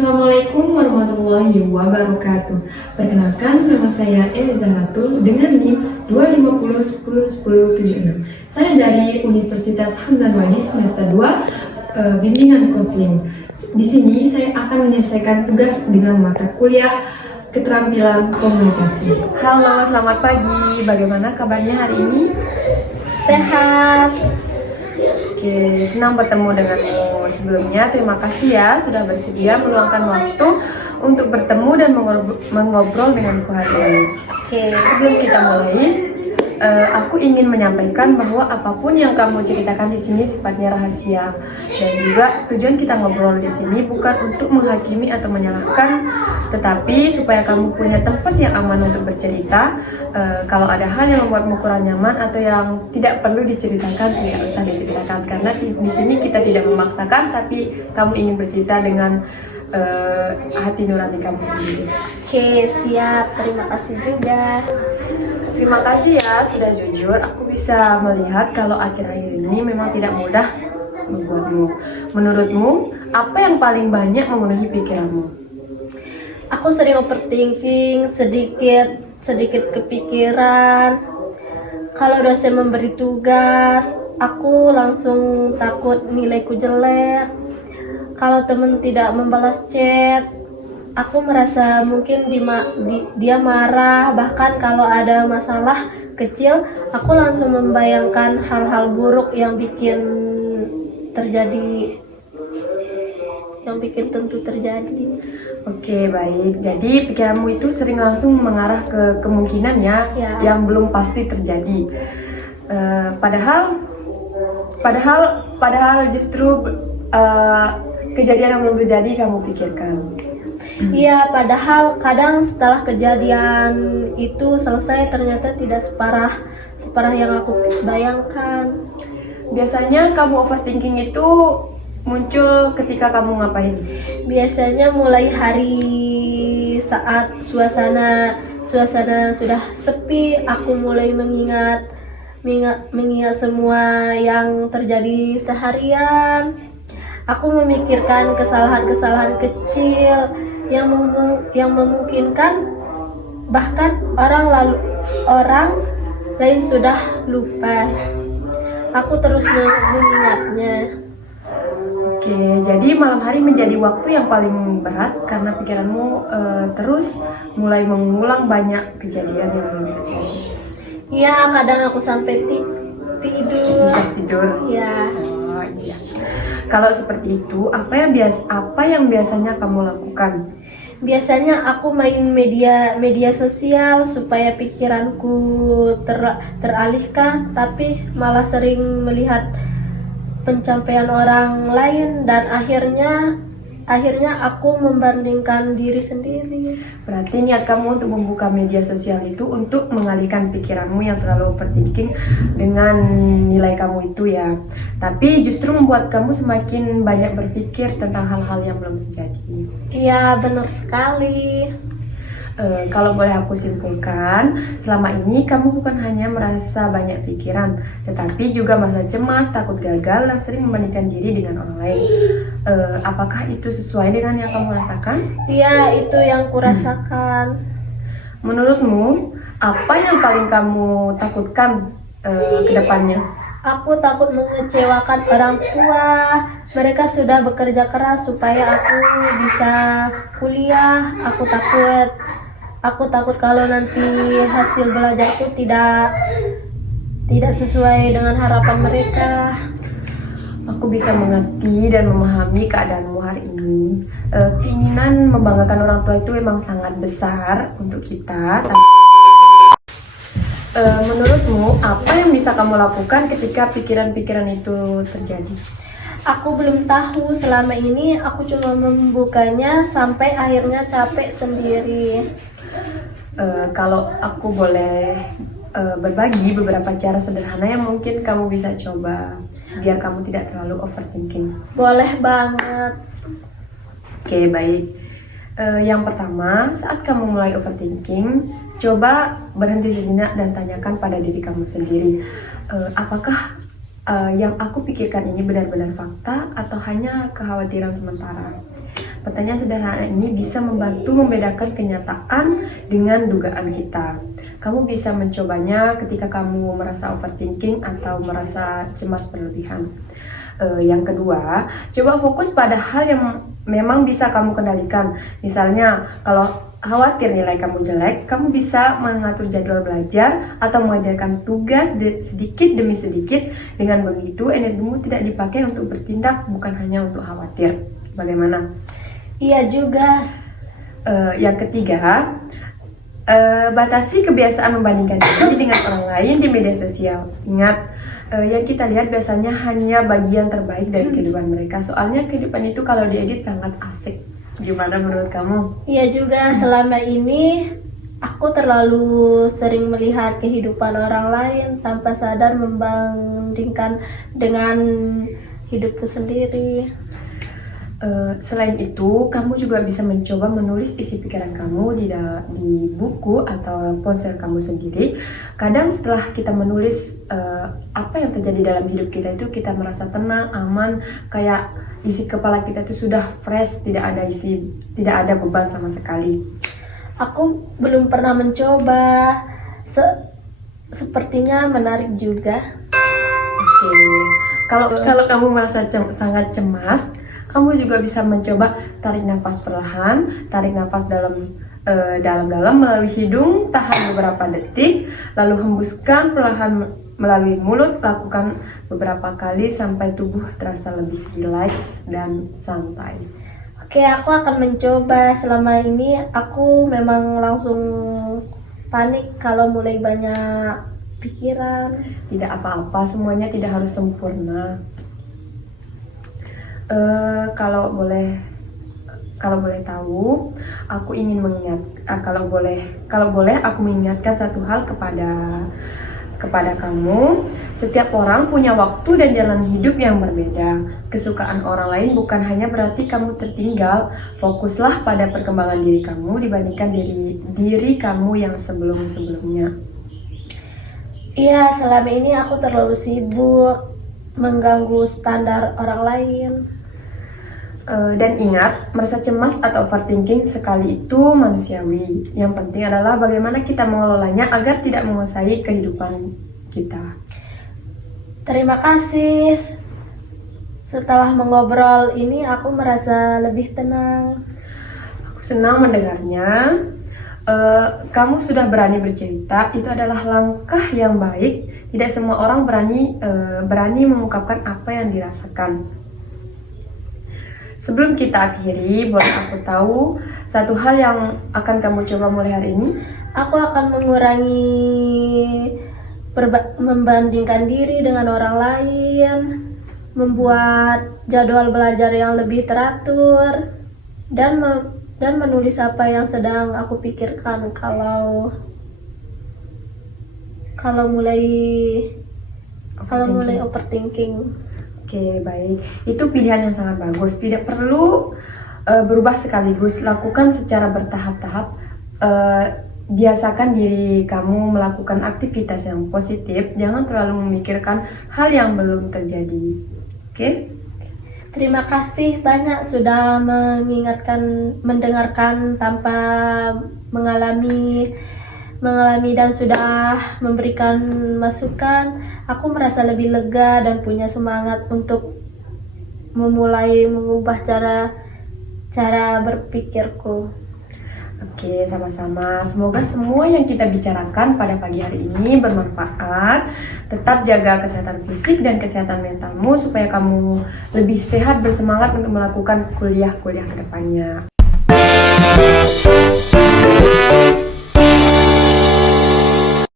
Assalamualaikum warahmatullahi wabarakatuh. Perkenalkan, nama saya Elida Ratu dengan NIM 250101076. Saya dari Universitas Hamzah Wadi semester 2 bimbingan konseling. Di sini saya akan menyelesaikan tugas dengan mata kuliah keterampilan komunikasi. Halo, selamat pagi. Bagaimana kabarnya hari ini? Sehat. Oke, senang bertemu denganmu. Sebelumnya, terima kasih ya sudah bersedia meluangkan waktu untuk bertemu dan mengobrol denganku hari ini. Oke. Sebelum kita mulai, aku ingin menyampaikan bahwa apapun yang kamu ceritakan di sini sifatnya rahasia, dan juga tujuan kita ngobrol di sini bukan untuk menghakimi atau menyalahkan, tetapi supaya kamu punya tempat yang aman untuk bercerita. Kalau ada hal yang membuatmu kurang nyaman atau yang tidak perlu diceritakan, tidak usah diceritakan, karena di sini kita tidak memaksakan, tapi kamu ingin bercerita dengan hati nurani kamu sendiri. Oke, siap. Terima kasih juga. Terima kasih ya sudah jujur. Aku bisa melihat kalau akhir-akhir ini memang tidak mudah membuatmu. Menurutmu, apa yang paling banyak memenuhi pikiranmu? Aku sering overthinking, sedikit kepikiran. Kalau dosen memberi tugas, aku langsung takut nilaiku jelek. Kalau teman tidak membalas chat, aku merasa mungkin dia marah. Bahkan kalau ada masalah kecil, aku langsung membayangkan hal-hal buruk yang tentu terjadi. Oke, baik. Jadi pikiranmu itu sering langsung mengarah ke kemungkinan ya. Yang belum pasti terjadi. Padahal justru kejadian yang belum terjadi kamu pikirkan. Iya, padahal kadang setelah kejadian itu selesai ternyata tidak separah yang aku bayangkan. Biasanya kamu overthinking itu muncul ketika kamu ngapain? Biasanya mulai hari saat suasana sudah sepi, aku mulai mengingat semua yang terjadi seharian. Aku memikirkan kesalahan-kesalahan kecil yang memungkinkan bahkan orang lain sudah lupa. Aku terus mengingatnya. Oke, jadi malam hari menjadi waktu yang paling berat karena pikiranmu terus mulai mengulang banyak kejadian yang belum terjadi. Iya, kadang aku sampai tidur. Susah tidur. Ya. Oh, iya. Kalau seperti itu, apa yang biasanya kamu lakukan? Biasanya aku main media sosial supaya pikiranku teralihkan, tapi malah sering melihat pencapaian orang lain dan akhirnya aku membandingkan diri sendiri. Berarti niat kamu untuk membuka media sosial itu untuk mengalihkan pikiranmu yang terlalu overthinking dengan nilai kamu itu ya. Tapi justru membuat kamu semakin banyak berpikir tentang hal-hal yang belum terjadi. Iya, benar sekali. Kalau boleh aku simpulkan, selama ini kamu bukan hanya merasa banyak pikiran, tetapi juga merasa cemas, takut gagal, dan sering membandingkan diri dengan orang lain. Apakah itu sesuai dengan yang kamu rasakan? Iya, itu yang kurasakan. Menurutmu, apa yang paling kamu takutkan ke depannya? Aku takut mengecewakan orang tua. Mereka sudah bekerja keras supaya aku bisa kuliah. Aku takut kalau nanti hasil belajarku tidak sesuai dengan harapan mereka. Aku bisa mengerti dan memahami keadaanmu hari ini. Keinginan membanggakan orang tua itu memang sangat besar untuk kita. Menurutmu, apa yang bisa kamu lakukan ketika pikiran-pikiran itu terjadi? Aku belum tahu. Selama ini aku cuma membukanya sampai akhirnya capek sendiri. Kalau aku boleh berbagi beberapa cara sederhana yang mungkin kamu bisa coba biar kamu tidak terlalu overthinking. Boleh banget. Oke, baik. Yang pertama, saat kamu mulai overthinking, coba berhenti sejenak dan tanyakan pada diri kamu sendiri, apakah yang aku pikirkan ini benar-benar fakta atau hanya kekhawatiran sementara. Pertanyaan sederhana ini bisa membantu membedakan kenyataan dengan dugaan kita. Kamu bisa mencobanya ketika kamu merasa overthinking atau merasa cemas berlebihan. Yang kedua, coba fokus pada hal yang memang bisa kamu kendalikan. Misalnya, kalau khawatir nilai kamu jelek, kamu bisa mengatur jadwal belajar atau mengerjakan tugas sedikit demi sedikit. Dengan begitu, energimu tidak dipakai untuk bertindak, bukan hanya untuk khawatir. Bagaimana? Iya juga. Yang ketiga, batasi kebiasaan membandingkan diri dengan orang lain di media sosial. Ingat, yang kita lihat biasanya hanya bagian terbaik dari kehidupan mereka. Soalnya kehidupan itu kalau diedit sangat asik. Gimana menurut kamu? Iya juga, selama ini aku terlalu sering melihat kehidupan orang lain tanpa sadar membandingkan dengan hidupku sendiri. Selain itu, kamu juga bisa mencoba menulis isi pikiran kamu di buku atau ponsel kamu sendiri. Kadang setelah kita menulis apa yang terjadi dalam hidup kita itu, kita merasa tenang, aman, kayak isi kepala kita itu sudah fresh, tidak ada beban sama sekali. Aku belum pernah mencoba. Sepertinya menarik juga. Oke. Kalau kamu merasa sangat cemas, kamu juga bisa mencoba tarik nafas perlahan, tarik nafas dalam-dalam melalui hidung, tahan beberapa detik, lalu hembuskan perlahan melalui mulut. Lakukan beberapa kali sampai tubuh terasa lebih rileks dan santai. Oke, aku akan mencoba. Selama ini aku memang langsung panik kalau mulai banyak pikiran. Tidak apa-apa, semuanya tidak harus sempurna. Kalau boleh tahu, aku ingin kalau boleh aku mengingatkan satu hal kepada kamu. Setiap orang punya waktu dan jalan hidup yang berbeda. Kesukaan orang lain bukan hanya berarti kamu tertinggal. Fokuslah pada perkembangan diri kamu dibandingkan diri kamu yang sebelumnya. Iya, selama ini aku terlalu sibuk mengganggu standar orang lain. Dan ingat, merasa cemas atau overthinking sekali itu manusiawi. Yang penting adalah bagaimana kita mengelolanya agar tidak menguasai kehidupan kita. Terima kasih. Setelah mengobrol ini aku merasa lebih tenang. Aku senang mendengarnya. Kamu sudah berani bercerita, itu adalah langkah yang baik. Tidak semua orang berani mengungkapkan apa yang dirasakan. Sebelum kita akhiri, boleh aku tahu satu hal yang akan kamu coba mulai hari ini? Aku akan mengurangi membandingkan diri dengan orang lain, membuat jadwal belajar yang lebih teratur, dan menulis apa yang sedang aku pikirkan kalau mulai overthinking. Oke, baik. Itu pilihan yang sangat bagus. Tidak perlu berubah sekaligus. Lakukan secara bertahap-tahap. Biasakan diri kamu melakukan aktivitas yang positif. Jangan terlalu memikirkan hal yang belum terjadi. Oke? Terima kasih banyak sudah mendengarkan tanpa mengalami dan sudah memberikan masukan. Aku merasa lebih lega dan punya semangat untuk memulai mengubah cara berpikirku. Oke, sama-sama. Semoga semua yang kita bicarakan pada pagi hari ini bermanfaat. Tetap jaga kesehatan fisik dan kesehatan mentalmu supaya kamu lebih sehat, bersemangat untuk melakukan kuliah ke depannya.